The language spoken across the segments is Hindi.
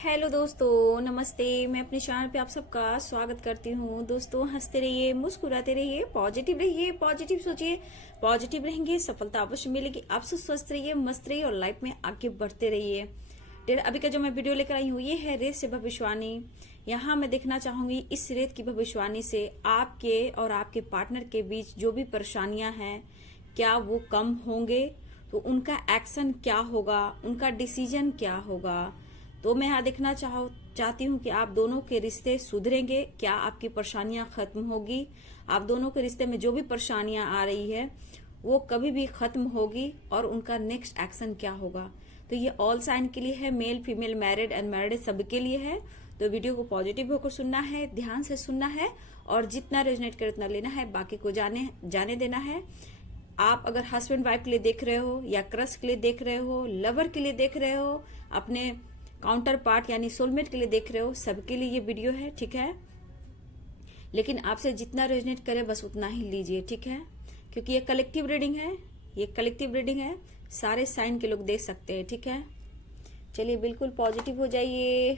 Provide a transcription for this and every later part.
हेलो दोस्तों, नमस्ते। मैं अपने चैनल पे आप सबका स्वागत करती हूँ। दोस्तों, हंसते रहिए, मुस्कुराते रहिए, पॉजिटिव रहिए, पॉजिटिव सोचिए, पॉजिटिव रहेंगे, सफलता अवश्य मिलेगी। आप सब स्वस्थ रहिए, मस्त रहिए और लाइफ में आगे बढ़ते रहिए। अभी का जो मैं वीडियो लेकर आई हूँ ये है रेत से भविष्यवाणी। यहाँ मैं देखना चाहूंगी इस रेत की भविष्यवाणी से आपके और आपके पार्टनर के बीच जो भी परेशानियां हैं क्या वो कम होंगे, तो उनका एक्शन क्या होगा, उनका डिसीजन क्या होगा। तो मैं यहाँ देखना चाहती हूँ कि आप दोनों के रिश्ते सुधरेंगे, क्या आपकी परेशानियां खत्म होगी, आप दोनों के रिश्ते में जो भी परेशानियां आ रही है वो कभी भी खत्म होगी और उनका नेक्स्ट एक्शन क्या होगा। तो ये ऑल साइन के लिए है, मेल फीमेल मैरिड अनमैरिड सबके लिए है। तो वीडियो को पॉजिटिव होकर सुनना है, ध्यान से सुनना है और जितना रेजोनेट करे उतना लेना है, बाकी को जाने देना है। आप अगर हस्बैंड वाइफ के लिए देख रहे हो या क्रश के लिए देख रहे हो, लवर के लिए देख रहे हो, अपने काउंटर पार्ट यानी सोलमेट के लिए देख रहे हो, सबके लिए ये वीडियो है, ठीक है। लेकिन आपसे जितना रेजोनेट करे बस उतना ही लीजिए, ठीक है, क्योंकि ये कलेक्टिव रीडिंग है, ये कलेक्टिव रीडिंग है, सारे साइन के लोग देख सकते हैं, ठीक है। चलिए बिल्कुल पॉजिटिव हो जाइए।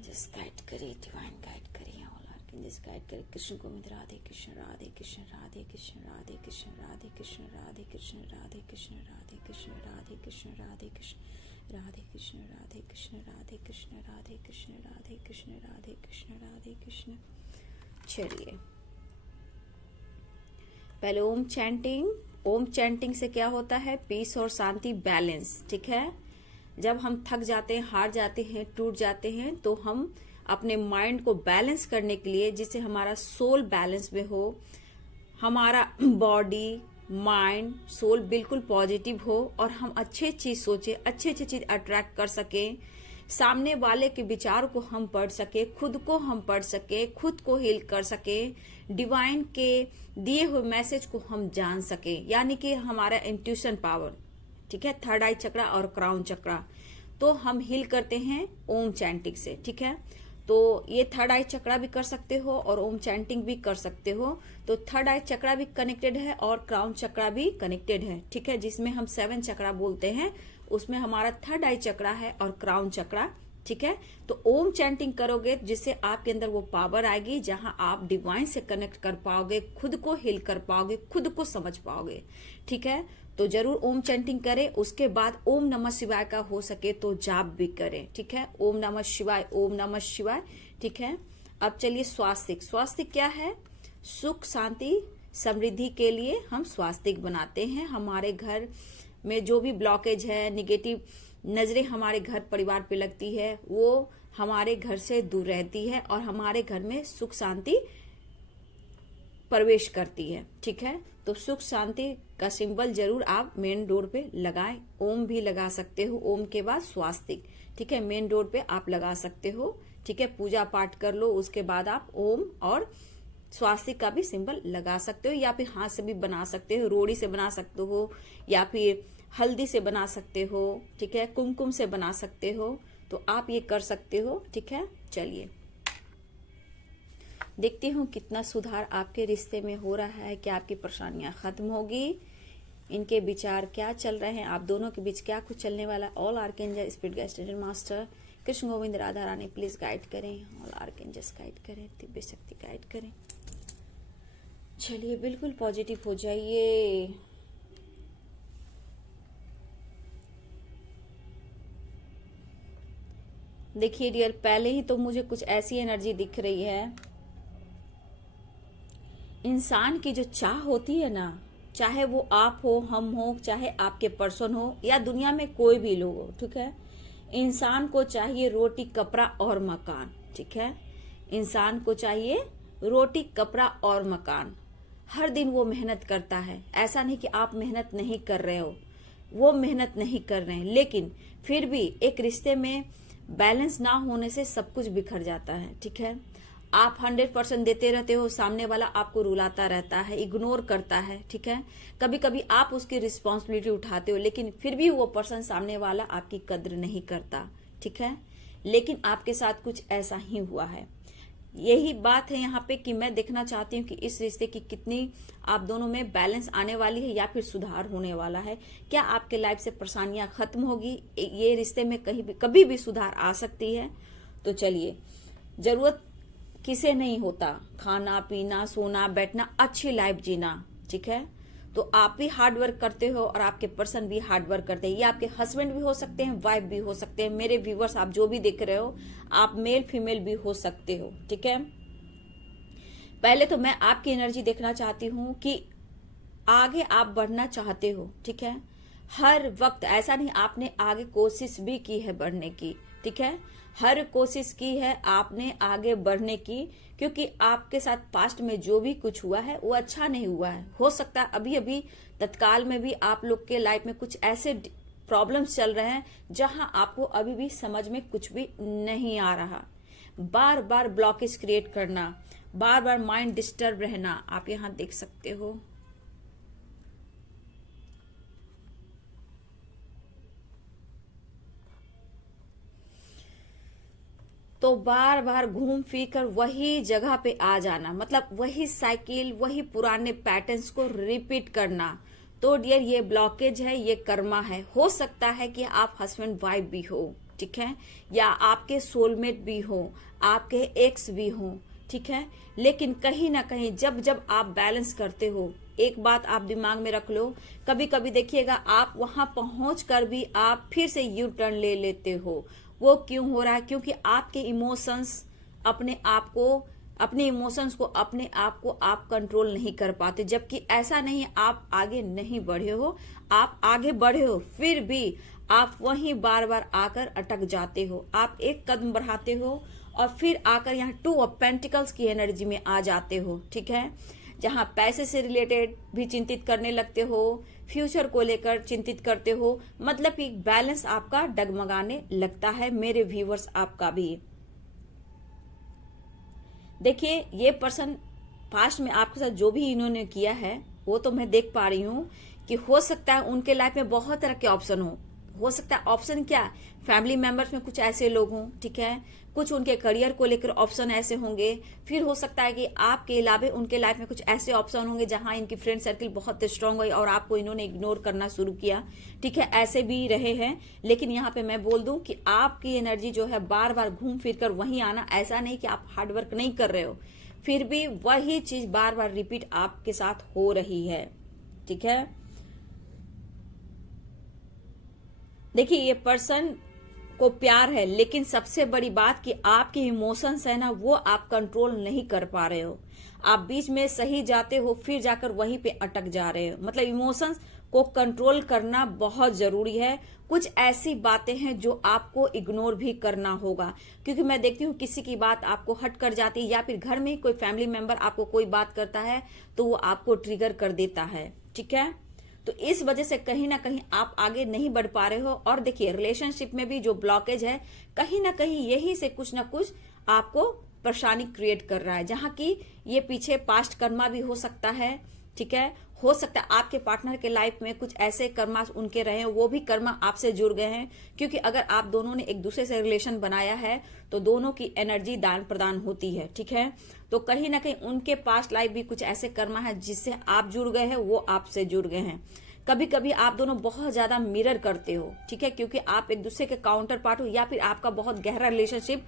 जस्ट गाइड करिए, डिवाइन गाइड करिए, ऑल आर्कएंजल्स गाइड करिए। कृष्ण गोविंद राधे कृष्ण राधे कृष्ण राधे कृष्ण राधे कृष्ण राधे कृष्ण राधे कृष्ण राधे कृष्ण राधे कृष्ण राधे कृष्ण राधे कृष्ण राधे कृष्ण राधे कृष्ण राधे कृष्ण राधे कृष्ण राधे कृष्ण राधे कृष्ण राधे कृष्ण। चलिए पहले ओम चैंटिंग। ओम चैंटिंग से क्या होता है? पीस और शांति, बैलेंस, ठीक है। जब हम थक जाते हैं, हार जाते हैं, टूट जाते हैं, तो हम अपने माइंड को बैलेंस करने के लिए, जिससे हमारा सोल बैलेंस में हो, हमारा बॉडी माइंड सोल बिल्कुल पॉजिटिव हो और हम अच्छे चीज सोचे, अच्छे चीज अट्रैक्ट कर सके, सामने वाले के विचार को हम पढ़ सके, खुद को हम पढ़ सके, खुद को हील कर सके, डिवाइन के दिए हुए मैसेज को हम जान सके, यानी कि हमारा इंट्यूशन पावर, ठीक है। थर्ड आई चक्रा और क्राउन चक्रा तो हम हील करते हैं ओम चैंटिंग से, ठीक है। तो ये थर्ड आई चक्रा भी कर सकते हो और ओम चैंटिंग भी कर सकते हो। तो थर्ड आई चक्रा भी कनेक्टेड है और क्राउन चक्रा भी कनेक्टेड है, ठीक है, जिसमें हम 7 चक्रा बोलते हैं, उसमें हमारा थर्ड आई चक्रा है और क्राउन चक्रा, ठीक है। तो ओम चैंटिंग करोगे जिससे आपके अंदर वो पावर आएगी जहां आप डिवाइन से कनेक्ट कर पाओगे, खुद को हील कर पाओगे, खुद को समझ पाओगे, ठीक है। तो जरूर ओम चैंटिंग करें। उसके बाद ओम नमः शिवाय का हो सके तो जाप भी करें, ठीक है। ओम नमः शिवाय, ओम नमः शिवाय, ठीक है। अब चलिए स्वास्तिक। स्वास्तिक क्या है? सुख शांति समृद्धि के लिए हम स्वास्तिक बनाते हैं। हमारे घर में जो भी ब्लॉकेज है, निगेटिव नजरें हमारे घर परिवार पे लगती है, वो हमारे घर से दूर रहती है और हमारे घर में सुख शांति प्रवेश करती है, ठीक है। तो सुख शांति का सिंबल जरूर आप मेन डोर पे लगाएं। ओम भी लगा सकते हो, ओम के बाद स्वास्तिक, ठीक है, मेन डोर पे आप लगा सकते हो, ठीक है। पूजा पाठ कर लो, उसके बाद आप ओम और स्वास्तिक का भी सिंबल लगा सकते हो, या फिर हाथ से भी बना सकते हो, रोड़ी से बना सकते हो, या फिर हल्दी से बना सकते हो, ठीक है, कुमकुम से बना सकते हो। तो आप ये कर सकते हो, ठीक है। चलिए देखती हूँ कितना सुधार आपके रिश्ते में हो रहा है, क्या आपकी परेशानियां खत्म होगी, इनके विचार क्या चल रहे हैं, आप दोनों के बीच क्या कुछ चलने वाला है। All archangel spirit guide master Krishna Govind Radha Rani please guide करें, ऑल आर्कएंजल्स गाइड करें, दिव्य शक्ति गाइड करें। चलिए बिल्कुल पॉजिटिव हो जाइए। देखिए डियर, पहले ही तो मुझे कुछ ऐसी एनर्जी दिख रही है। इंसान की जो चाह होती है ना, चाहे वो आप हो, हम हो, चाहे आपके पर्सन हो या दुनिया में कोई भी लोग हो, ठीक है, इंसान को चाहिए रोटी कपड़ा और मकान, ठीक है। इंसान को चाहिए रोटी कपड़ा और मकान। हर दिन वो मेहनत करता है, ऐसा नहीं कि आप मेहनत नहीं कर रहे हो, वो मेहनत नहीं कर रहे हैं, लेकिन फिर भी एक रिश्ते में बैलेंस ना होने से सब कुछ बिखर जाता है, ठीक है। आप 100% देते रहते हो, सामने वाला आपको रुलाता रहता है, इग्नोर करता है, ठीक है। कभी कभी आप उसकी रिस्पॉन्सिबिलिटी उठाते हो, लेकिन फिर भी वो पर्सन सामने वाला आपकी कद्र नहीं करता, ठीक है। लेकिन आपके साथ कुछ ऐसा ही हुआ है। यही बात है यहाँ पे कि मैं देखना चाहती हूँ कि इस रिश्ते की कितनी आप दोनों में बैलेंस आने वाली है या फिर सुधार होने वाला है। क्या आपके लाइफ से परेशानियां खत्म होगी, ये रिश्ते में कहीं भी कभी भी सुधार आ सकती है। तो चलिए, जरूरत किसे नहीं होता खाना पीना सोना बैठना अच्छी लाइफ जीना, ठीक है। तो आप भी हार्ड वर्क करते हो और आपके पर्सन भी हार्ड वर्क करते हैं। ये आपके हस्बैंड भी हो सकते हैं, वाइफ भी हो सकते हैं। मेरे व्यूवर्स आप जो भी देख रहे हो, आप मेल फीमेल भी हो सकते हो, ठीक है। पहले तो मैं आपकी एनर्जी देखना चाहती हूं कि आगे आप बढ़ना चाहते हो, ठीक है। हर वक्त ऐसा नहीं, आपने आगे कोशिश भी की है बढ़ने की, ठीक है। हर कोशिश की है आपने आगे बढ़ने की, क्योंकि आपके साथ पास्ट में जो भी कुछ हुआ है वो अच्छा नहीं हुआ है। हो सकता है अभी अभी तत्काल में भी आप लोग के लाइफ में कुछ ऐसे प्रॉब्लम्स चल रहे हैं जहां आपको अभी भी समझ में कुछ भी नहीं आ रहा। बार बार ब्लॉकेज क्रिएट करना, बार बार माइंड डिस्टर्ब रहना, आप यहां देख सकते हो। तो बार बार घूम फिर कर वही जगह पे आ जाना, मतलब वही साइकिल, वही पुराने पैटर्न्स को रिपीट करना। तो डियर, ये ब्लॉकेज है, ये कर्मा है। हो सकता है कि आप हस्बैंड वाइफ भी हो, ठीक है, या आपके सोलमेट भी हो, आपके एक्स भी हो, ठीक है। लेकिन कहीं ना कहीं जब जब आप बैलेंस करते हो, एक बात आप दिमाग में रख लो, कभी कभी देखिएगा आप वहां पहुंच कर भी आप फिर से यू टर्न ले लेते हो। वो क्यों हो रहा है? क्योंकि आपके इमोशंस अपने आप को आप कंट्रोल नहीं कर पाते। जबकि ऐसा नहीं है आप आगे नहीं बढ़े हो, आप आगे बढ़े हो, फिर भी आप वहीं बार बार आकर अटक जाते हो। आप एक कदम बढ़ाते हो और फिर आकर यहाँ टू ऑफ पेंटिकल्स की एनर्जी में आ जाते हो, ठीक है। जहां पैसे से रिलेटेड भी चिंतित करने लगते हो, फ्यूचर को लेकर चिंतित करते हो, मतलब कि बैलेंस आपका डगमगाने लगता है। मेरे व्यूवर्स, आपका भी देखिए, ये पर्सन पास्ट में आपके साथ जो भी इन्होंने किया है वो तो मैं देख पा रही हूँ कि हो सकता है उनके लाइफ में बहुत तरह के ऑप्शन हो सकता है ऑप्शन क्या, फैमिली मेंबर्स में कुछ ऐसे लोग हों, ठीक है, कुछ उनके करियर को लेकर ऑप्शन ऐसे होंगे। फिर हो सकता है कि आपके अलावा उनके लाइफ में कुछ ऐसे ऑप्शन होंगे जहां इनकी फ्रेंड सर्किल बहुत स्ट्रांग हुई और आपको इन्होंने इग्नोर करना शुरू किया, ठीक है, ऐसे भी रहे हैं। लेकिन यहाँ पे मैं बोल दूं कि आपकी एनर्जी जो है बार बार घूम फिर कर वहीं आना, ऐसा नहीं कि आप हार्डवर्क नहीं कर रहे हो, फिर भी वही चीज बार बार रिपीट आपके साथ हो रही है, ठीक है। देखिए, ये पर्सन को प्यार है, लेकिन सबसे बड़ी बात कि आपके इमोशंस है ना, वो आप कंट्रोल नहीं कर पा रहे हो। आप बीच में सही जाते हो, फिर जाकर वहीं पे अटक जा रहे हो। मतलब इमोशंस को कंट्रोल करना बहुत जरूरी है। कुछ ऐसी बातें हैं जो आपको इग्नोर भी करना होगा, क्योंकि मैं देखती हूँ किसी की बात आपको हट कर जाती है, या फिर घर में कोई फैमिली मेंबर आपको कोई बात करता है तो वो आपको ट्रिगर कर देता है, ठीक है। तो इस वजह से कहीं ना कहीं आप आगे नहीं बढ़ पा रहे हो। और देखिए, रिलेशनशिप में भी जो ब्लॉकेज है, कहीं ना कहीं यही से कुछ ना कुछ आपको परेशानी क्रिएट कर रहा है, जहां की ये पीछे पास्ट कर्मा भी हो सकता है, ठीक है। हो सकता है आपके पार्टनर के लाइफ में कुछ ऐसे कर्मा उनके रहे हैं, वो भी कर्मा आपसे जुड़ गए हैं, क्योंकि अगर आप दोनों ने एक दूसरे से रिलेशन बनाया है तो दोनों की एनर्जी दान प्रदान होती है, ठीक है। तो कहीं ना कहीं उनके पास्ट लाइफ भी कुछ ऐसे कर्मा है जिससे आप जुड़ गए हैं, वो आपसे जुड़ गए हैं। कभी कभी आप दोनों बहुत ज्यादा मिरर करते हो, ठीक है, क्योंकि आप एक दूसरे के काउंटर पार्ट हो, या फिर आपका बहुत गहरा रिलेशनशिप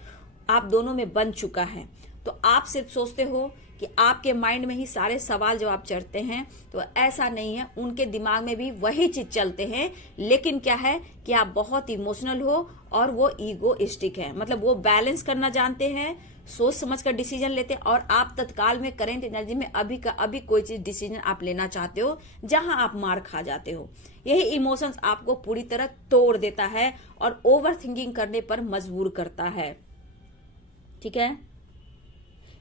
आप दोनों में बन चुका है। तो आप सिर्फ सोचते हो कि आपके माइंड में ही सारे सवाल जवाब चढ़ते हैं, तो ऐसा नहीं है, उनके दिमाग में भी वही चीज चलते हैं। लेकिन क्या है कि आप बहुत इमोशनल हो और वो ईगोइस्टिक है, मतलब वो बैलेंस करना जानते हैं, सोच समझ कर डिसीजन लेते हैं, और आप तत्काल में करेंट एनर्जी में अभी का अभी कोई चीज डिसीजन आप लेना चाहते हो जहां आप मार खा जाते हो। यही इमोशंस आपको पूरी तरह तोड़ देता है और ओवर थिंकिंग करने पर मजबूर करता है, ठीक है।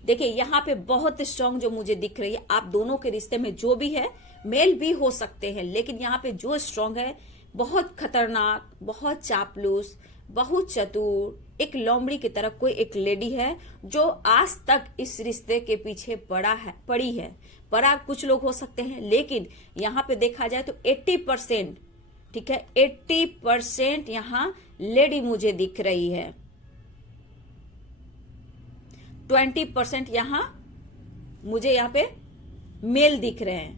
देखिए, यहाँ पे बहुत स्ट्रांग जो मुझे दिख रही है, आप दोनों के रिश्ते में जो भी है, मेल भी हो सकते हैं, लेकिन यहाँ पे जो स्ट्रांग है, बहुत खतरनाक, बहुत चापलूस, बहुत चतुर, एक लोमड़ी की तरह कोई एक लेडी है जो आज तक इस रिश्ते के पीछे पड़ी है। बड़ा कुछ लोग हो सकते हैं, लेकिन यहाँ पे देखा जाए तो 80%, ठीक है, 80% यहाँ लेडी मुझे दिख रही है। 20% यहाँ मुझे यहाँ पे मेल दिख रहे हैं।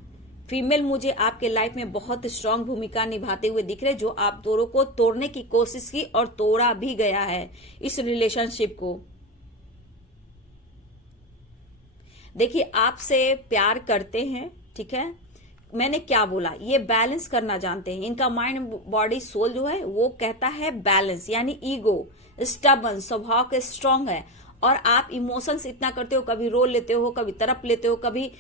फीमेल मुझे आपके लाइफ में बहुत स्ट्रांग भूमिका निभाते हुए दिख रहे हैं, जो आप दोनों को तोड़ने की कोशिश की और तोड़ा भी गया है इस रिलेशनशिप को। देखिए, आपसे प्यार करते हैं, ठीक है। मैंने क्या बोला, ये बैलेंस करना जानते हैं। इनका माइंड बॉडी सोल जो है वो कहता है बैलेंस, यानी ईगो स्टबन स्वभाव के स्ट्रांग है। और आप इमोशंस इतना करते हो, कभी रो लेते हो, कभी तड़प लेते हो, कभी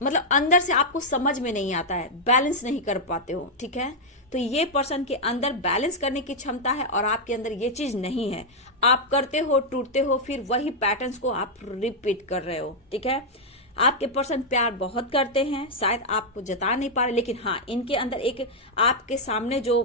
मतलब अंदर से आपको समझ में नहीं आता है, बैलेंस नहीं कर पाते हो, ठीक है। तो ये पर्सन के अंदर बैलेंस करने की क्षमता है और आपके अंदर ये चीज नहीं है। आप करते हो, टूटते हो, फिर वही पैटर्न्स को आप रिपीट कर रहे हो, ठीक है। आपके पर्सन प्यार बहुत करते हैं, शायद आपको जता नहीं पा रहे, लेकिन हाँ, इनके अंदर एक आपके सामने जो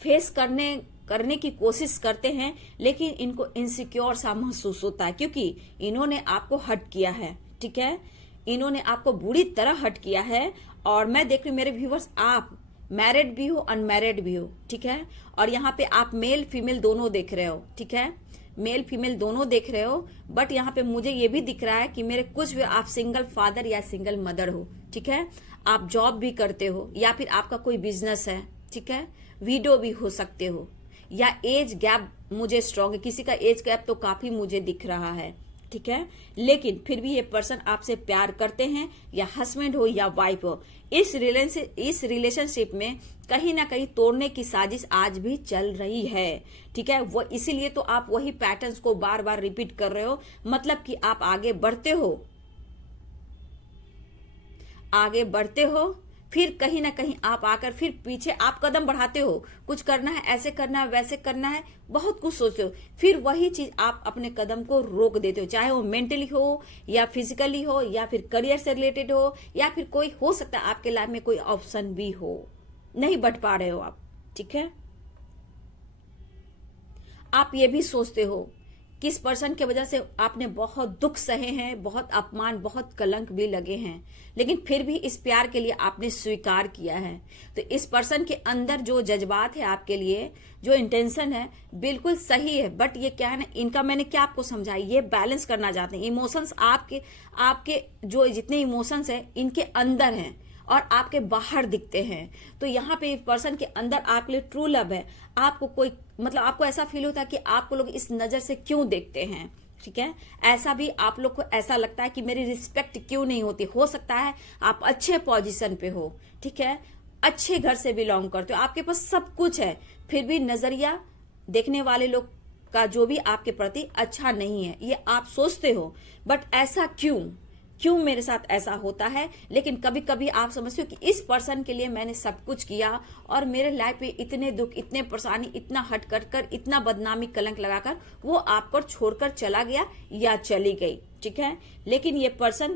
फेस करने की कोशिश करते हैं, लेकिन इनको इनसिक्योर सा महसूस होता है, क्योंकि इन्होंने आपको हर्ट किया है, ठीक है। इन्होंने आपको बुरी तरह हर्ट किया है। और मैं देख रही हूँ मेरे व्यूवर्स, आप मैरिड भी हो, अनमैरिड भी हो, ठीक है। और यहाँ पे आप मेल फीमेल दोनों देख रहे हो, ठीक है। मेल फीमेल दोनों देख रहे हो, बट यहाँ पे मुझे ये भी दिख रहा है कि मेरे कुछ भी आप सिंगल फादर या सिंगल मदर हो, ठीक है। आप जॉब भी करते हो या फिर आपका कोई बिजनेस है, ठीक है। विडो भी हो सकते हो, या एज गैप मुझे स्ट्रॉन्ग है, किसी का एज गैप तो काफी मुझे दिख रहा है, ठीक है। लेकिन फिर भी ये पर्सन आपसे प्यार करते हैं, या हस्बैंड हो या वाइफ हो। इस रिलेशनशिप में कहीं ना कहीं तोड़ने की साजिश आज भी चल रही है, ठीक है। वो इसीलिए तो आप वही पैटर्न्स को बार बार रिपीट कर रहे हो, मतलब कि आप आगे बढ़ते हो, फिर कहीं ना कहीं आप आकर फिर पीछे आप कदम बढ़ाते हो, कुछ करना है, ऐसे करना है, वैसे करना है, बहुत कुछ सोचते हो, फिर वही चीज आप अपने कदम को रोक देते हो, चाहे वो मेंटली हो या फिजिकली हो या फिर करियर से रिलेटेड हो, या फिर कोई हो सकता है आपके लाइफ में कोई ऑप्शन भी हो, नहीं बढ़ पा रहे हो आप, ठीक है। आप ये भी सोचते हो किस पर्सन के वजह से आपने बहुत दुख सहे हैं, बहुत अपमान, बहुत कलंक भी लगे हैं, लेकिन फिर भी इस प्यार के लिए आपने स्वीकार किया है। तो इस पर्सन के अंदर जो जज्बात है आपके लिए, जो इंटेंशन है, बिल्कुल सही है। बट ये क्या है ना, इनका मैंने क्या आपको समझाया, ये बैलेंस करना चाहते हैं। इमोशंस आपके जो जितने इमोशंस है इनके अंदर हैं और आपके बाहर दिखते हैं। तो यहाँ पे पर्सन के अंदर आपके लिए ट्रू लव है। आपको कोई मतलब आपको ऐसा फील होता है कि आपको लोग इस नजर से क्यों देखते हैं, ठीक है। ऐसा भी आप लोग को ऐसा लगता है कि मेरी रिस्पेक्ट क्यों नहीं होती। हो सकता है आप अच्छे पोजीशन पे हो, ठीक है, अच्छे घर से बिलोंग करते हो, आपके पास सब कुछ है, फिर भी नजरिया देखने वाले लोग का जो भी आपके प्रति अच्छा नहीं है, ये आप सोचते हो। बट ऐसा क्यों मेरे साथ ऐसा होता है। लेकिन कभी कभी आप समझते हो कि इस पर्सन के लिए मैंने सब कुछ किया और मेरे लाइफ में इतने दुख, इतने परेशानी, इतना हट कर, इतना बदनामी कलंक लगाकर वो आपको छोड़कर चला गया या चली गई, ठीक है। लेकिन ये पर्सन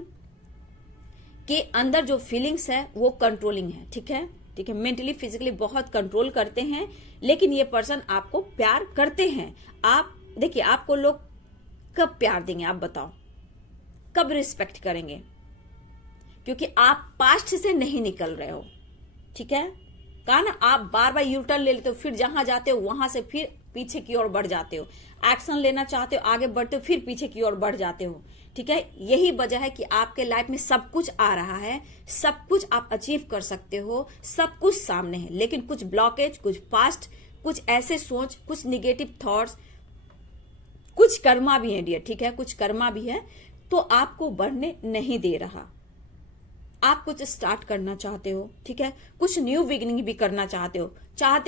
के अंदर जो फीलिंग्स है वो कंट्रोलिंग है, ठीक है, मेंटली फिजिकली बहुत कंट्रोल करते हैं। लेकिन ये पर्सन आपको प्यार करते हैं। आप देखिए, आपको लोग कब प्यार देंगे, आप बताओ, कब रिस्पेक्ट करेंगे, क्योंकि आप पास्ट से नहीं निकल रहे हो, ठीक है। कहा ना, आप बार बार यू टर्न ले लेते हो, फिर जहां जाते हो वहां से फिर पीछे की ओर बढ़ जाते हो, एक्शन लेना चाहते हो, आगे बढ़ते हो, फिर पीछे की ओर बढ़ जाते हो, ठीक है। यही वजह है कि आपके लाइफ में सब कुछ आ रहा है, सब कुछ आप अचीव कर सकते हो, सब कुछ सामने है, लेकिन कुछ ब्लॉकेज, कुछ पास्ट, कुछ ऐसे सोच, कुछ निगेटिव थॉट्स, कुछ कर्मा भी है डियर, ठीक है, कुछ कर्मा भी है, तो आपको बढ़ने नहीं दे रहा। आप कुछ स्टार्ट करना चाहते हो, ठीक है, कुछ न्यू बिगिनिंग भी करना चाहते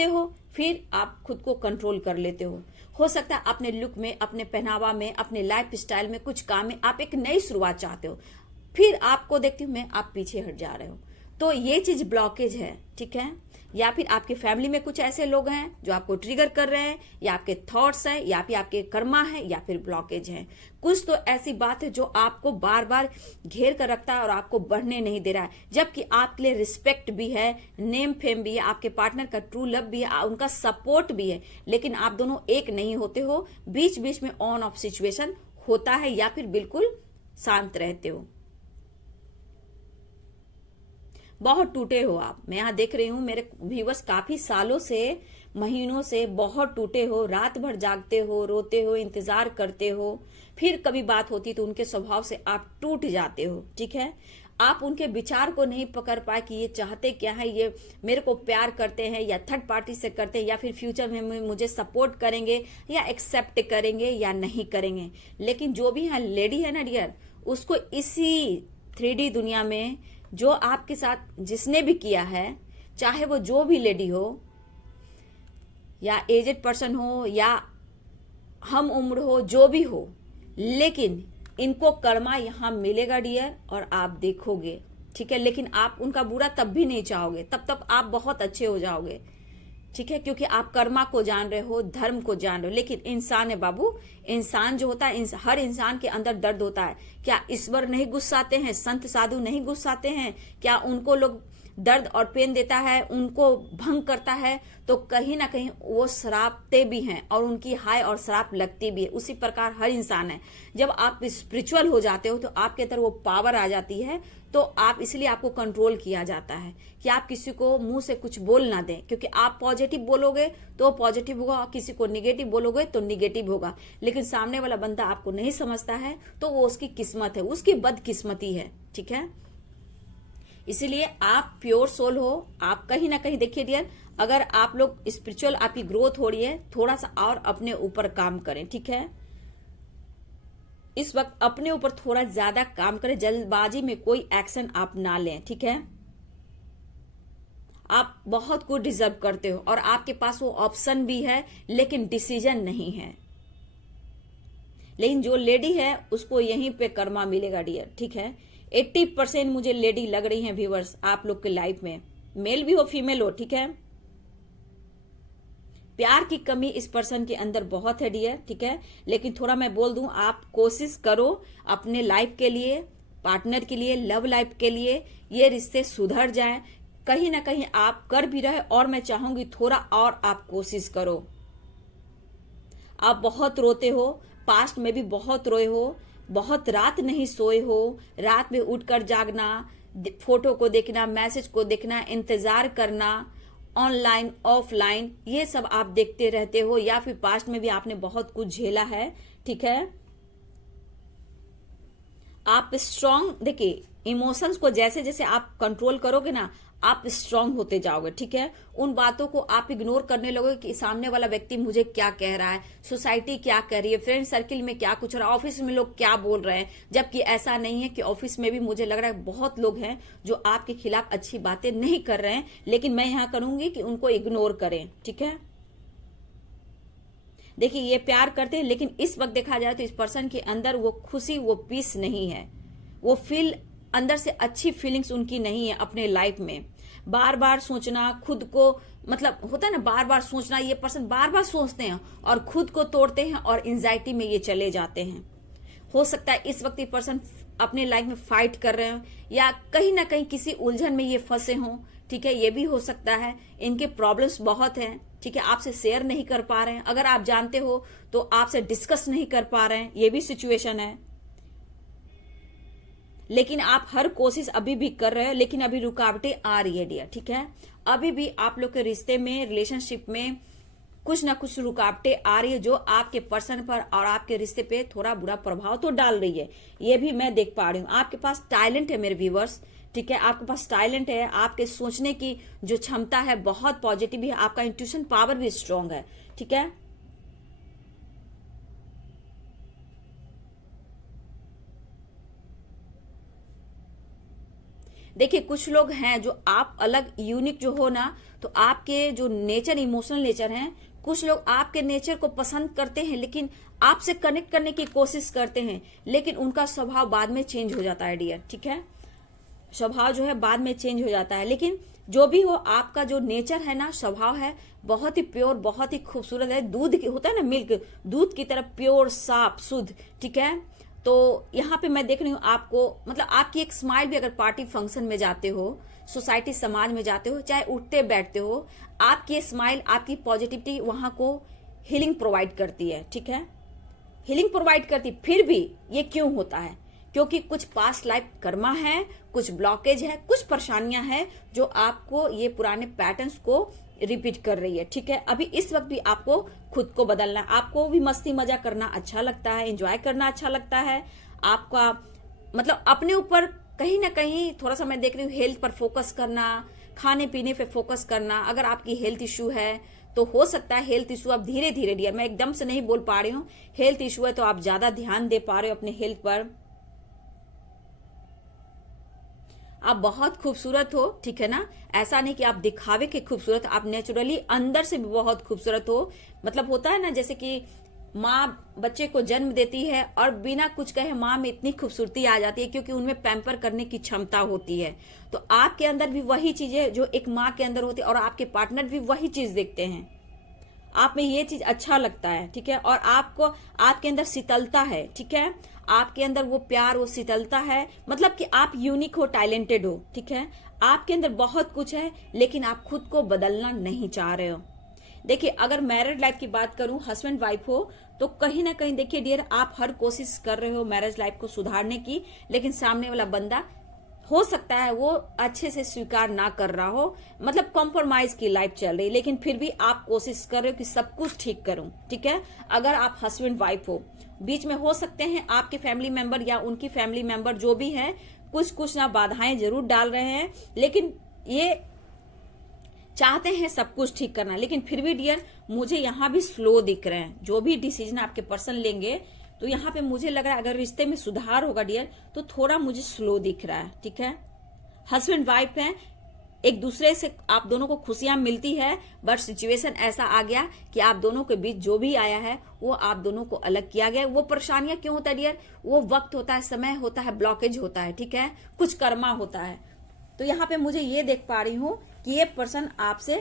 हो, फिर आप खुद को कंट्रोल कर लेते हो सकता है अपने लुक में, अपने पहनावा में, अपने लाइफ स्टाइल में, कुछ काम में आप एक नई शुरुआत चाहते हो, फिर आपको देखती हूं मैं आप पीछे हट जा रहे हो। तो ये चीज ब्लॉकेज है, ठीक है। या फिर आपके फैमिली में कुछ ऐसे लोग हैं जो आपको ट्रिगर कर रहे हैं, या आपके थॉट्स हैं, या फिर आपके कर्मा है, या फिर ब्लॉकेज है। कुछ तो ऐसी बात है जो आपको बार बार घेर कर रखता है और आपको बढ़ने नहीं दे रहा है, जबकि आपके लिए रिस्पेक्ट भी है, नेम फेम भी है, आपके पार्टनर का ट्रू लव भी है, उनका सपोर्ट भी है, लेकिन आप दोनों एक नहीं होते हो। बीच बीच में ऑन ऑफ सिचुएशन होता है, या फिर बिल्कुल शांत रहते हो। बहुत टूटे हो आप। मैं यहाँ देख रही हूँ मेरे व्यूअर्स काफी सालों से, महीनों से बहुत टूटे हो, रात भर जागते हो, रोते हो, इंतजार करते हो, फिर कभी बात होती तो उनके स्वभाव से आप टूट जाते हो। ठीक है, आप उनके विचार को नहीं पकड़ पाए कि ये चाहते क्या है, ये मेरे को प्यार करते हैं या थर्ड पार्टी से करते हैं, या फिर फ्यूचर में मुझे सपोर्ट करेंगे या एक्सेप्ट करेंगे या नहीं करेंगे। लेकिन जो भी है लेडी है ना डियर, उसको इसी 3D दुनिया में जो आपके साथ जिसने भी किया है, चाहे वो जो भी लेडी हो या एजेड पर्सन हो या हम उम्र हो, जो भी हो, लेकिन इनको कर्मा यहां मिलेगा डियर, और आप देखोगे। ठीक है, लेकिन आप उनका बुरा तब भी नहीं चाहोगे, तब तक आप बहुत अच्छे हो जाओगे। ठीक है, क्योंकि आप कर्मा को जान रहे हो, धर्म को जान रहे हो। लेकिन इंसान है बाबू, इंसान जो होता है, हर इंसान के अंदर दर्द होता है। क्या ईश्वर नहीं गुस्साते हैं, संत साधु नहीं गुस्साते हैं? क्या उनको लोग दर्द और पेन देता है, उनको भंग करता है, तो कहीं ना कहीं वो श्रापते भी हैं और उनकी हाय और श्राप लगती भी है। उसी प्रकार हर इंसान है। जब आप स्पिरिचुअल हो जाते हो तो आपके अंदर वो पावर आ जाती है, तो आप इसलिए आपको कंट्रोल किया जाता है कि आप किसी को मुंह से कुछ बोल ना दें, क्योंकि आप पॉजिटिव बोलोगे तो पॉजिटिव होगा और किसी को निगेटिव बोलोगे तो निगेटिव होगा। लेकिन सामने वाला बंदा आपको नहीं समझता है तो वो उसकी किस्मत है, उसकी बदकिस्मती है। ठीक है, इसीलिए आप प्योर सोल हो। आप कहीं ना कहीं देखिए डियर, अगर आप लोग स्पिरिचुअल, आपकी ग्रोथ हो रही है, थोड़ा सा और अपने ऊपर काम करें। ठीक है, इस वक्त अपने ऊपर थोड़ा ज्यादा काम करें, जल्दबाजी में कोई एक्शन आप ना लें। ठीक है, आप बहुत कुछ डिजर्व करते हो और आपके पास वो ऑप्शन भी है, लेकिन डिसीजन नहीं है। लेकिन जो लेडी है उसको यहीं पे कर्मा मिलेगा डियर। ठीक है, 80% मुझे लेडी लग रही हैं व्यूअर्स आप लोग के लाइफ में, मेल भी हो फीमेल हो। ठीक है, प्यार की कमी इस पर्सन के अंदर बहुत है डियर। ठीक है, लेकिन थोड़ा मैं बोल दूं, आप कोशिश करो अपने लाइफ के लिए, पार्टनर के लिए, लव लाइफ के लिए, ये रिश्ते सुधर जाएं। कहीं ना कहीं आप कर भी रहे, और मैं चाहूंगी थोड़ा और आप कोशिश करो। आप बहुत रोते हो, पास्ट में भी बहुत रोए हो, बहुत रात नहीं सोए हो, रात में उठकर जागना, फोटो को देखना, मैसेज को देखना, इंतजार करना, ऑनलाइन ऑफलाइन, ये सब आप देखते रहते हो, या फिर पास्ट में भी आपने बहुत कुछ झेला है। ठीक है, आप स्ट्रांग, देखिए इमोशंस को जैसे जैसे आप कंट्रोल करोगे ना, आप स्ट्रांग होते जाओगे। ठीक है, उन बातों को आप इग्नोर करने लगोगे कि सामने वाला व्यक्ति मुझे क्या कह रहा है, सोसाइटी क्या कह रही है, फ्रेंड सर्किल में क्या कुछ रहा है, ऑफिस में लोग क्या बोल रहे हैं। जबकि ऐसा नहीं है कि ऑफिस में भी मुझे लग रहा है बहुत लोग हैं जो आपके खिलाफ अच्छी बातें नहीं कर रहे हैं, लेकिन मैं यहां करूंगी कि उनको इग्नोर करें। ठीक है, देखिए ये प्यार करते हैं, लेकिन इस वक्त देखा जाए तो इस पर्सन के अंदर वो खुशी, वो पीस नहीं है, वो फील अंदर से अच्छी फीलिंग्स उनकी नहीं है अपने लाइफ में। बार बार सोचना, खुद को, मतलब होता है ना बार बार सोचना, ये पर्सन बार बार सोचते हैं और खुद को तोड़ते हैं और एंजाइटी में ये चले जाते हैं। हो सकता है इस वक्त ये पर्सन अपने लाइफ में फाइट कर रहे हो या कहीं ना कहीं किसी उलझन में ये फंसे हों। ठीक है, ये भी हो सकता है। इनके प्रॉब्लम्स बहुत हैं। ठीक है, आपसे शेयर नहीं कर पा रहे हैं, अगर आप जानते हो तो आपसे डिस्कस नहीं कर पा रहे हैं, ये भी सिचुएशन है। लेकिन आप हर कोशिश अभी भी कर रहे हैं, लेकिन अभी रुकावटें आ रही है डियर। ठीक है, अभी भी आप लोग के रिश्ते में, रिलेशनशिप में कुछ ना कुछ रुकावटें आ रही है, जो आपके पर्सन पर और आपके रिश्ते पे थोड़ा बुरा प्रभाव तो डाल रही है। ये भी मैं देख पा रही हूँ। आपके पास टैलेंट है मेरे व्यूवर्स। ठीक है, आपके पास टैलेंट है, आपके सोचने की जो क्षमता है बहुत पॉजिटिव है, आपका इंट्यूशन पावर भी स्ट्रांग है। ठीक है, देखिए कुछ लोग हैं जो आप अलग यूनिक जो हो ना, तो आपके जो नेचर, इमोशनल नेचर हैं, कुछ लोग आपके नेचर को पसंद करते हैं, लेकिन आपसे कनेक्ट करने की कोशिश करते हैं, लेकिन उनका स्वभाव बाद में चेंज हो जाता है डियर। ठीक है, स्वभाव जो है बाद में चेंज हो जाता है। लेकिन जो भी हो, आपका जो नेचर है ना, स्वभाव है, बहुत ही प्योर, बहुत ही खूबसूरत है। दूध होता है ना, मिल्क, दूध की तरह प्योर, साफ, शुद्ध। ठीक है, तो यहाँ पे मैं देख रही हूँ आपको, मतलब आपकी एक स्माइल भी, अगर पार्टी फंक्शन में जाते हो, सोसाइटी समाज में जाते हो, चाहे उठते बैठते हो, आपकी स्माइल, आपकी पॉजिटिविटी वहां को हीलिंग प्रोवाइड करती है। ठीक है, हीलिंग प्रोवाइड करती। फिर भी ये क्यों होता है? क्योंकि कुछ पास्ट लाइफ कर्मा है, कुछ ब्लॉकेज है, कुछ परेशानियां हैं जो आपको ये पुराने पैटर्न्स को रिपीट कर रही है। ठीक है, अभी इस वक्त भी आपको खुद को बदलना है। आपको भी मस्ती मजा करना अच्छा लगता है, एंजॉय करना अच्छा लगता है, आपका मतलब अपने ऊपर कहीं ना कहीं थोड़ा सा मैं देख रही हूँ हेल्थ पर फोकस करना, खाने पीने पे फोकस करना। अगर आपकी हेल्थ इश्यू है तो हो सकता है हेल्थ इश्यू आप धीरे धीरे डियर, मैं एकदम से नहीं बोल पा रही हूँ, हेल्थ इश्यू है तो आप ज्यादा ध्यान दे पा रहे हो अपने हेल्थ पर। आप बहुत खूबसूरत हो, ठीक है ना, ऐसा नहीं कि आप दिखावे के खूबसूरत, आप नेचुरली अंदर से भी बहुत खूबसूरत हो। मतलब होता है ना जैसे कि माँ बच्चे को जन्म देती है और बिना कुछ कहे माँ में इतनी खूबसूरती आ जाती है क्योंकि उनमें पैम्पर करने की क्षमता होती है। तो आपके अंदर भी वही चीजें जो एक माँ के अंदर होती है और आपके पार्टनर भी वही चीज देखते हैं, आप में ये चीज अच्छा लगता है। ठीक है, और आपको आपके अंदर शीतलता है। ठीक है, आपके अंदर वो प्यार, वो शीतलता है, मतलब कि आप यूनिक हो, टैलेंटेड हो। ठीक है, आपके अंदर बहुत कुछ है लेकिन आप खुद को बदलना नहीं चाह रहे हो। देखिए, अगर मैरिड लाइफ की बात करूं, हस्बैंड वाइफ हो, तो कहीं ना कहीं देखिए डियर, आप हर कोशिश कर रहे हो मैरिज लाइफ को सुधारने की, लेकिन सामने वाला बंदा हो सकता है वो अच्छे से स्वीकार ना कर रहा हो, मतलब कॉम्प्रोमाइज की लाइफ चल रही, लेकिन फिर भी आप कोशिश कर रहे हो कि सब कुछ ठीक करूं। ठीक है, अगर आप हस्बैंड वाइफ हो, बीच में हो सकते हैं आपके फैमिली मेंबर या उनकी फैमिली मेंबर जो भी है, कुछ ना बाधाएं जरूर डाल रहे हैं, लेकिन ये चाहते हैं सब कुछ ठीक करना, लेकिन फिर भी डियर मुझे यहाँ भी स्लो दिख रहे हैं। जो भी डिसीजन आपके पर्सन लेंगे तो यहाँ पे मुझे लग रहा है अगर रिश्ते में सुधार होगा डियर तो थोड़ा मुझे स्लो दिख रहा है। ठीक है, हस्बैंड वाइफ है, एक दूसरे से आप दोनों को खुशियां मिलती है, बट सिचुएशन ऐसा आ गया कि आप दोनों के बीच जो भी आया है वो आप दोनों को अलग किया गया। वो परेशानियां क्यों होता है डियर, वो वक्त होता है, समय होता है, ब्लॉकेज होता है। ठीक है, कुछ कर्मा होता है। तो यहाँ पे मुझे ये देख पा रही हूँ कि ये पर्सन आपसे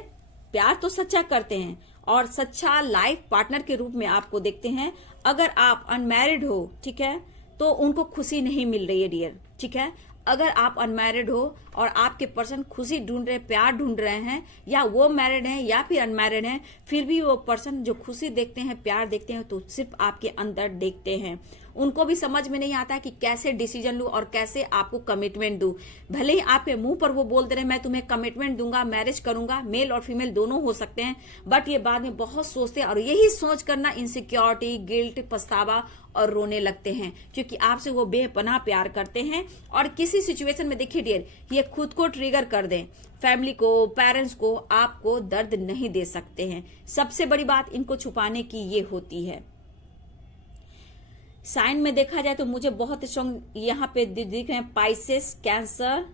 प्यार तो सच्चा करते हैं और सच्चा लाइफ पार्टनर के रूप में आपको देखते हैं। अगर आप अनमैरिड हो, ठीक है, तो उनको खुशी नहीं मिल रही है डियर। ठीक है, अगर आप अनमैरिड हो और आपके पर्सन खुशी ढूंढ रहे, प्यार ढूंढ रहे हैं, या वो मैरिड हैं या फिर अनमैरिड हैं, फिर भी वो पर्सन जो खुशी देखते हैं, प्यार देखते हैं, तो सिर्फ आपके अंदर देखते हैं। उनको भी समझ में नहीं आता है कि कैसे डिसीजन लूं और कैसे आपको कमिटमेंट दूं। भले ही आपके मुंह पर वो बोलते रहे मैं तुम्हें कमिटमेंट दूंगा, मैरिज करूंगा, मेल और फीमेल दोनों हो सकते हैं, बट ये बाद में बहुत सोचते हैं और यही सोच करना इनसिक्योरिटी, गिल्ट, पछतावा और रोने लगते हैं, क्योंकि आपसे वो बेपनाह प्यार करते हैं। और किसी सिचुएशन में देखिए डियर, ये खुद को ट्रिगर कर दें, फैमिली को, पेरेंट्स को, आपको दर्द नहीं दे सकते हैं। सबसे बड़ी बात इनको छुपाने की ये होती है। साइन में देखा जाए तो मुझे बहुत स्ट्रॉन्ग यहाँ पे दिख रहे हैं, पाइसेस, कैंसर,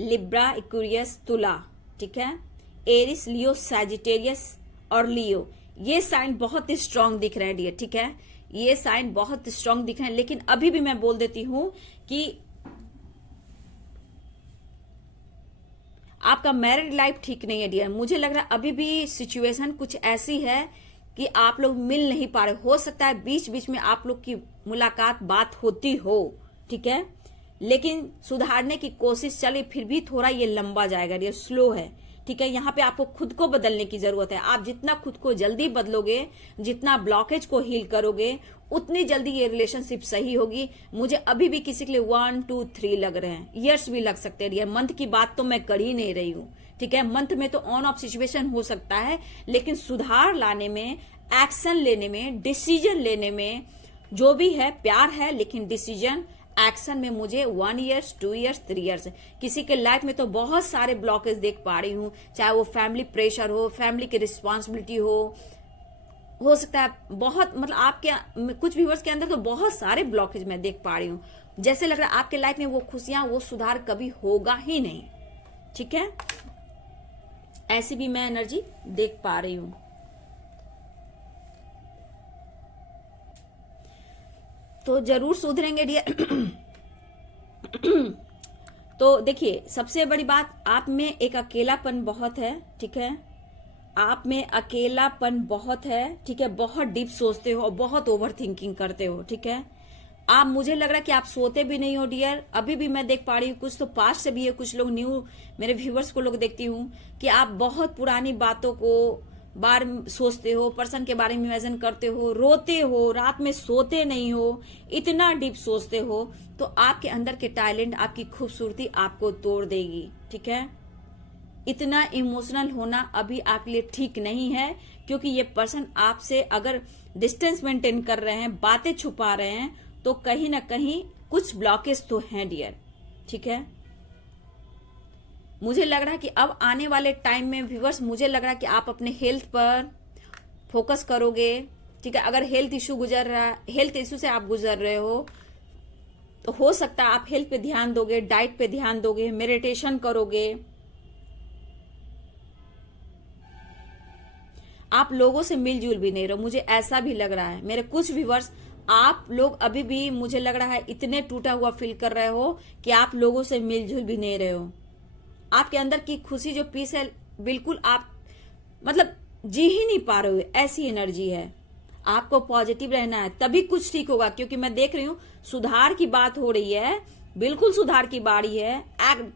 लिब्रा, एक्वेरियस, तुला, ठीक है, एरिस, लियो, सैजिटेरियस और लियो, ये साइन बहुत स्ट्रांग दिख रहे हैं डियर। ठीक है, ये साइन बहुत स्ट्रांग दिख रहे हैं, लेकिन अभी भी मैं बोल देती हूं कि आपका मैरिड लाइफ ठीक नहीं है डियर। मुझे लग रहा है अभी भी सिचुएशन कुछ ऐसी है कि आप लोग मिल नहीं पा रहे। हो सकता है बीच बीच में आप लोग की मुलाकात, बात होती हो, ठीक है, लेकिन सुधारने की कोशिश चले, फिर भी थोड़ा ये लंबा जाएगा डियर, स्लो है। ठीक है, यहाँ पे आपको खुद को बदलने की जरूरत है। आप जितना खुद को जल्दी बदलोगे, जितना ब्लॉकेज को हील करोगे, उतनी जल्दी ये रिलेशनशिप सही होगी। मुझे अभी भी किसी के लिए 1, 2, 3 लग रहे हैं, ईयर्स भी लग सकते हैं डियर। मंथ की बात तो मैं कर ही नहीं रही हूँ। ठीक है, मंथ में तो ऑन ऑफ सिचुएशन हो सकता है, लेकिन सुधार लाने में, एक्शन लेने में, डिसीजन लेने में जो भी है प्यार है, लेकिन डिसीजन एक्शन में मुझे 1 ईयर्स, 2 ईयर्स, 3 ईयर्स। किसी के लाइफ में तो बहुत सारे ब्लॉकेज देख पा रही हूँ, चाहे वो फैमिली प्रेशर हो, फैमिली की रिस्पॉन्सिबिलिटी हो सकता है बहुत, मतलब आपके कुछ व्यूअर्स के अंदर तो बहुत सारे ब्लॉकेज मैं देख पा रही हूँ। जैसे लग रहा है आपके लाइफ में वो खुशियां, वो सुधार कभी होगा ही नहीं। ठीक है, ऐसी भी मैं एनर्जी देख पा रही हूं। तो जरूर सुधरेंगे डियर। तो देखिए, सबसे बड़ी बात, आप में एक अकेलापन बहुत है। ठीक है, आप में अकेलापन बहुत है। ठीक है, बहुत डीप सोचते हो और बहुत ओवर थिंकिंग करते हो। ठीक है, आप, मुझे लग रहा है कि आप सोते भी नहीं हो डियर। अभी भी मैं देख पा रही हूँ, कुछ तो पास्ट से भी है, कुछ लोग न्यू मेरे व्यूवर्स को लोग देखती हूँ कि आप बहुत पुरानी बातों को बार सोचते हो, पर्सन के बारे में इमेजिन करते हो, रोते हो, रात में सोते नहीं हो, इतना डीप सोचते हो, तो आपके अंदर के टैलेंट, आपकी खूबसूरती आपको तोड़ देगी। ठीक है, इतना इमोशनल होना अभी आपके लिए ठीक नहीं है, क्योंकि ये पर्सन आपसे अगर डिस्टेंस मेंटेन कर रहे हैं, बातें छुपा रहे हैं, तो कहीं ना कहीं कुछ ब्लॉकेज तो हैं डियर। ठीक है, मुझे लग रहा है कि अब आने वाले टाइम में व्यूअर्स, मुझे लग रहा है कि आप अपने हेल्थ पर फोकस करोगे। ठीक है, अगर हेल्थ इशू से आप गुजर रहे हो, तो हो सकता है आप हेल्थ पे ध्यान दोगे, डाइट पे ध्यान दोगे, मेडिटेशन करोगे। आप लोगों से मिलजुल भी नहीं रहो, मुझे ऐसा भी लग रहा है। मेरे कुछ व्यूअर्स, आप लोग अभी भी मुझे लग रहा है इतने टूटा हुआ फील कर रहे हो कि आप लोगों से मिलजुल भी नहीं रहे हो। आपके अंदर की खुशी जो पीस है, बिल्कुल आप मतलब जी ही नहीं पा रहे हो, ऐसी एनर्जी है। आपको पॉजिटिव रहना है, तभी कुछ ठीक होगा, क्योंकि मैं देख रही हूं सुधार की बात हो रही है, बिल्कुल सुधार की बारी है,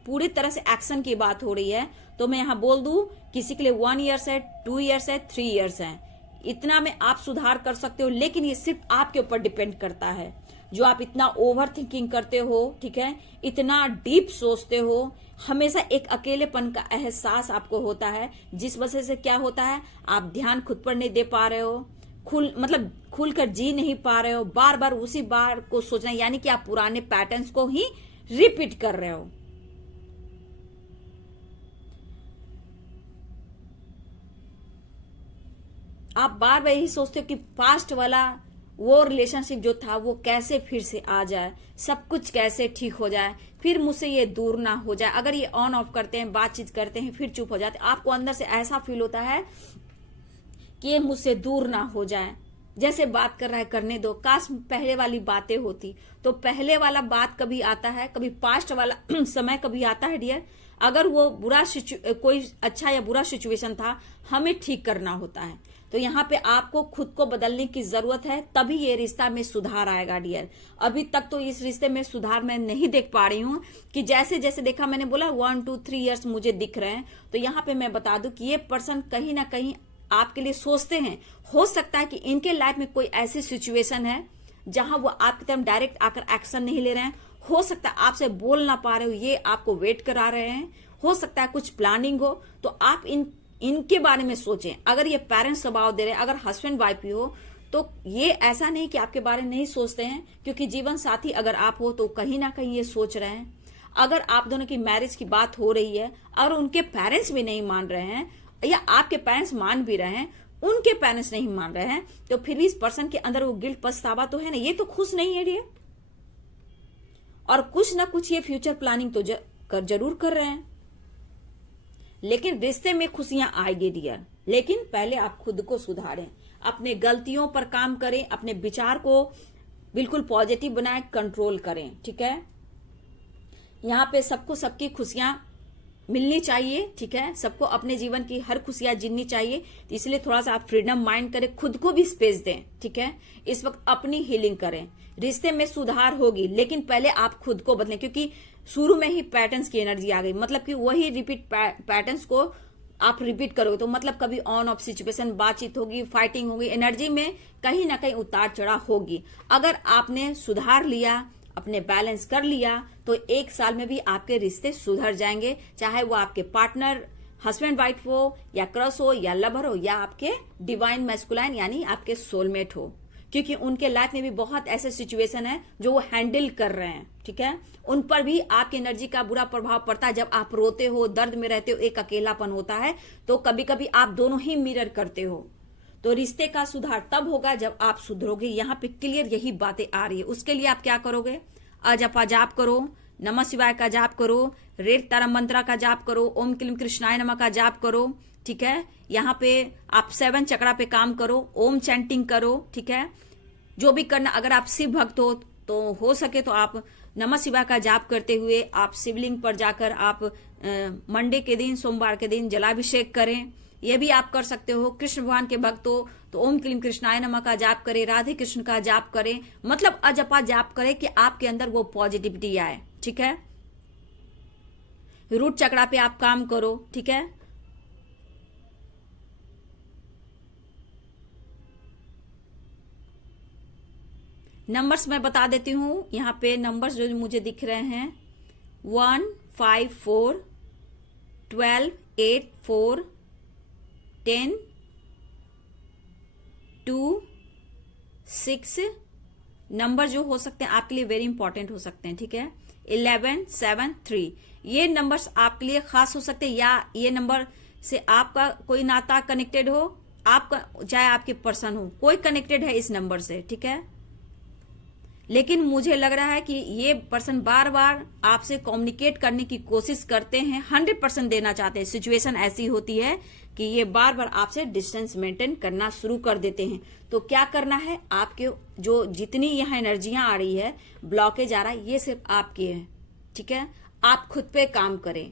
पूरी तरह से एक्शन की बात हो रही है। तो मैं यहां बोल दूं, किसी के लिए 1 ईयर्स है, 2 ईयर्स है, 3 ईयर्स है, इतना में आप सुधार कर सकते हो, लेकिन ये सिर्फ आपके ऊपर डिपेंड करता है। जो आप इतना ओवर थिंकिंग करते हो, ठीक है, इतना डीप सोचते हो, हमेशा एक अकेलेपन का एहसास आपको होता है, जिस वजह से क्या होता है, आप ध्यान खुद पर नहीं दे पा रहे हो, खुलकर जी नहीं पा रहे हो, बार बार उसी बार को सोचना, यानी कि आप पुराने पैटर्न्स को ही रिपीट कर रहे हो। आप बार बार यही सोचते हो कि पास्ट वाला वो रिलेशनशिप जो था वो कैसे फिर से आ जाए, सब कुछ कैसे ठीक हो जाए, फिर मुझसे ये दूर ना हो जाए। अगर ये ऑन ऑफ करते हैं, बातचीत करते हैं, फिर चुप हो जाते, आपको अंदर से ऐसा फील होता है कि ये मुझसे दूर ना हो जाए। जैसे बात कर रहा है, करने दो, काश पहले वाली बातें होती। तो पहले वाला बात कभी आता है, कभी पास्ट वाला समय कभी आता है डियर। अगर वो कोई अच्छा या बुरा सिचुएशन था, हमें ठीक करना होता है। तो यहाँ पे आपको खुद को बदलने की जरूरत है, तभी ये रिश्ता में सुधार आएगा डियर। अभी तक तो इस रिश्ते में सुधार मैं नहीं देख पा रही हूँ, कि जैसे जैसे देखा, मैंने बोला 1 2 3 ईयर्स मुझे दिख रहे हैं। तो यहाँ पे मैं बता दूं कि ये पर्सन कहीं ना कहीं आपके लिए सोचते हैं। हो सकता है कि इनके लाइफ में कोई ऐसी सिचुएशन है जहां वो आपकी तरफ डायरेक्ट आकर एक्शन नहीं ले रहे हैं। हो सकता है आपसे बोल ना पा रहे हो, ये आपको वेट करा रहे हैं। हो सकता है कुछ प्लानिंग हो, तो आप इनके बारे में सोचें। अगर ये पेरेंट्स स्वभाव दे रहे हैं, अगर हस्बैंड वाइफ भी हो, तो ये ऐसा नहीं कि आपके बारे में नहीं सोचते हैं, क्योंकि जीवन साथी अगर आप हो तो कहीं ना कहीं ये सोच रहे हैं। अगर आप दोनों की मैरिज की बात हो रही है और उनके पेरेंट्स भी नहीं मान रहे हैं, या आपके पेरेंट्स मान भी रहे हैं, उनके पेरेंट्स नहीं मान रहे हैं, तो फिर भी इस पर्सन के अंदर वो गिल्ट, पछतावा तो है ना, ये तो खुश नहीं है डियर। और कुछ ना कुछ ये फ्यूचर प्लानिंग तो जरूर कर रहे हैं। लेकिन रिश्ते में खुशियां आएगी डियर, लेकिन पहले आप खुद को सुधारें, अपने गलतियों पर काम करें, अपने विचार को बिल्कुल पॉजिटिव बनाएं, कंट्रोल करें। ठीक है, यहाँ पे सबको सबकी खुशियां मिलनी चाहिए। ठीक है, सबको अपने जीवन की हर खुशियां जीनी चाहिए। तो इसलिए थोड़ा सा आप फ्रीडम माइंड करें, खुद को भी स्पेस दें। ठीक है, इस वक्त अपनी हीलिंग करें। रिश्ते में सुधार होगी, लेकिन पहले आप खुद को बदलें, क्योंकि शुरू में ही पैटर्न्स की एनर्जी आ गई, मतलब कि वही रिपीट पैटर्न्स को आप रिपीट करोगे, तो मतलब कभी ऑन ऑफ सिचुएशन, बातचीत होगी, फाइटिंग होगी, एनर्जी में कहीं ना कहीं उतार चढ़ाव होगी। अगर आपने सुधार लिया, अपने बैलेंस कर लिया, तो 1 साल में भी आपके रिश्ते सुधर जाएंगे, चाहे वो आपके पार्टनर, हस्बैंड वाइफ हो, या क्रश हो, या लवर हो, या आपके डिवाइन मैस्कुलाइन यानी आपके सोलमेट हो, क्योंकि उनके लाइफ में भी बहुत ऐसे सिचुएशन है जो वो हैंडल कर रहे हैं। ठीक है, उन पर भी आपकी एनर्जी का बुरा प्रभाव पड़ता है। जब आप रोते हो, दर्द में रहते हो, एक अकेलापन होता है, तो कभी कभी आप दोनों ही मिरर करते हो। तो रिश्ते का सुधार तब होगा जब आप सुधरोगे। यहाँ पे क्लियर यही बातें आ रही है। उसके लिए आप क्या करोगे? अजपा जाप करो, नमः शिवाय का जाप करो, रेड तारा मंत्रा का जाप करो, ओम क्लीम कृष्णाय नमः का जाप करो। ठीक है, यहाँ पे आप 7 चक्रा पे काम करो, ओम चैंटिंग करो। ठीक है, जो भी करना, अगर आप शिव भक्त हो सके तो आप नमः शिवाय का जाप करते हुए आप शिवलिंग पर जाकर आप मंडे के दिन, सोमवार के दिन जलाभिषेक करें। ये भी आप कर सकते हो। कृष्ण भगवान के भक्त हो तो ओम क्लीम कृष्णाय नमः का जाप करें, राधे कृष्ण का जाप करें, मतलब अजपा जाप करें कि आपके अंदर वो पॉजिटिविटी आए। ठीक है, रूट चक्रा पे आप काम करो। ठीक है, नंबर्स मैं बता देती हूँ। यहाँ पे नंबर्स जो मुझे दिख रहे हैं 1, 5, 4, 12, 8, 4, 10, 2, 6 नंबर जो हो सकते हैं आपके लिए वेरी इंपॉर्टेंट हो सकते हैं, ठीक है। 11, 7, 3 ये नंबर्स आपके लिए खास हो सकते हैं, या ये नंबर से आपका कोई नाता कनेक्टेड हो, आपका चाहे आपके पर्सन हो, कोई कनेक्टेड है इस नंबर से, ठीक है। लेकिन मुझे लग रहा है कि ये पर्सन बार बार आपसे कम्युनिकेट करने की कोशिश करते हैं, 100% देना चाहते हैं। सिचुएशन ऐसी होती है कि ये बार बार आपसे डिस्टेंस मेंटेन करना शुरू कर देते हैं। तो क्या करना है, आपके जो जितनी यहाँ एनर्जियां आ रही है, ब्लॉकेज आ रहा है, ये सिर्फ आपके हैं, ठीक है। आप खुद पे काम करें,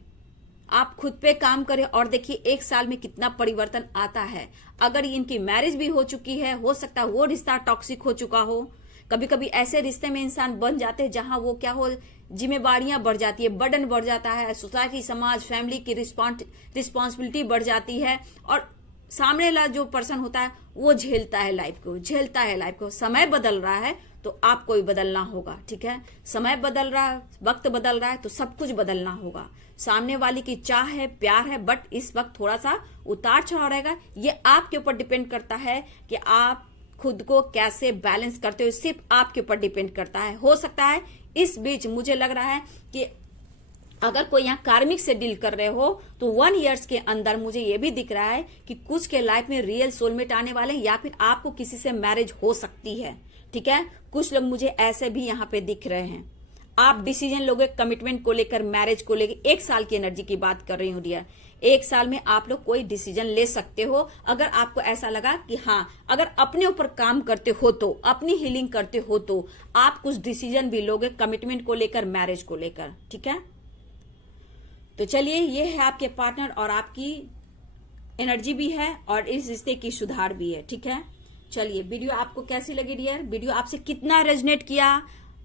आप खुद पे काम करें और देखिए 1 साल में कितना परिवर्तन आता है। अगर इनकी मैरिज भी हो चुकी है, हो सकता है वो रिश्ता टॉक्सिक हो चुका हो। कभी कभी ऐसे रिश्ते में इंसान बन जाते हैं जहां वो क्या हो, जिम्मेवारियां बढ़ जाती है, बर्डन बढ़ जाता है, सोसाइटी, समाज, फैमिली की रिस्पॉन्सिबिलिटी बढ़ जाती है और सामने वाला जो पर्सन होता है वो झेलता है लाइफ को। समय बदल रहा है तो आपको भी बदलना होगा, ठीक है। समय बदल रहा है, वक्त बदल रहा है, तो सब कुछ बदलना होगा। सामने वाली की चाह है, प्यार है, बट इस वक्त थोड़ा सा उतार चढ़ाव रहेगा। ये आपके ऊपर डिपेंड करता है कि आप खुद को कैसे बैलेंस करते हो, सिर्फ आपके ऊपर डिपेंड करता है। हो सकता है इस बीच मुझे लग रहा है कि अगर कोई यहाँ कार्मिक से डील कर रहे हो तो 1 ईयर्स के अंदर मुझे ये भी दिख रहा है कि कुछ के लाइफ में रियल सोलमेट आने वाले हैं, या फिर आपको किसी से मैरिज हो सकती है, ठीक है। कुछ लोग मुझे ऐसे भी यहाँ पे दिख रहे हैं। आप डिसीजन लोगे कमिटमेंट को लेकर, मैरिज को लेकर। 1 साल की एनर्जी की बात कर रही हूँ डियर। 1 साल में आप लोग कोई डिसीजन ले सकते हो अगर आपको ऐसा लगा कि हाँ, अगर अपने ऊपर काम करते हो तो, अपनी हीलिंग करते हो तो आप कुछ डिसीजन भी लोगे कमिटमेंट को लेकर, मैरिज को लेकर, ठीक है। तो चलिए, ये है आपके पार्टनर और आपकी एनर्जी भी है और इस रिश्ते की सुधार भी है, ठीक है। चलिए, वीडियो आपको कैसी लगी डियर? वीडियो आपसे कितना रेजोनेट किया,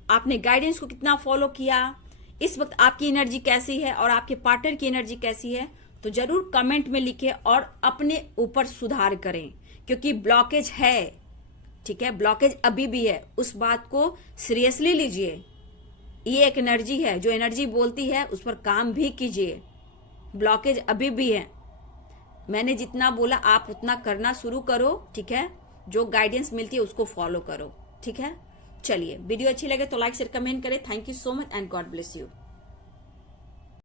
आपने गाइडेंस को कितना फॉलो किया, इस वक्त आपकी एनर्जी कैसी है और आपके पार्टनर की एनर्जी कैसी है, तो जरूर कमेंट में लिखें और अपने ऊपर सुधार करें, क्योंकि ब्लॉकेज है, ठीक है। ब्लॉकेज अभी भी है, उस बात को सीरियसली लीजिए। ये एक एनर्जी है, जो एनर्जी बोलती है उस पर काम भी कीजिए। ब्लॉकेज अभी भी है, मैंने जितना बोला आप उतना करना शुरू करो, ठीक है। जो गाइडेंस मिलती है उसको फॉलो करो, ठीक है। चलिए, वीडियो अच्छी लगे तो लाइक शेयर कमेंट करें। Thank you so much and God bless you.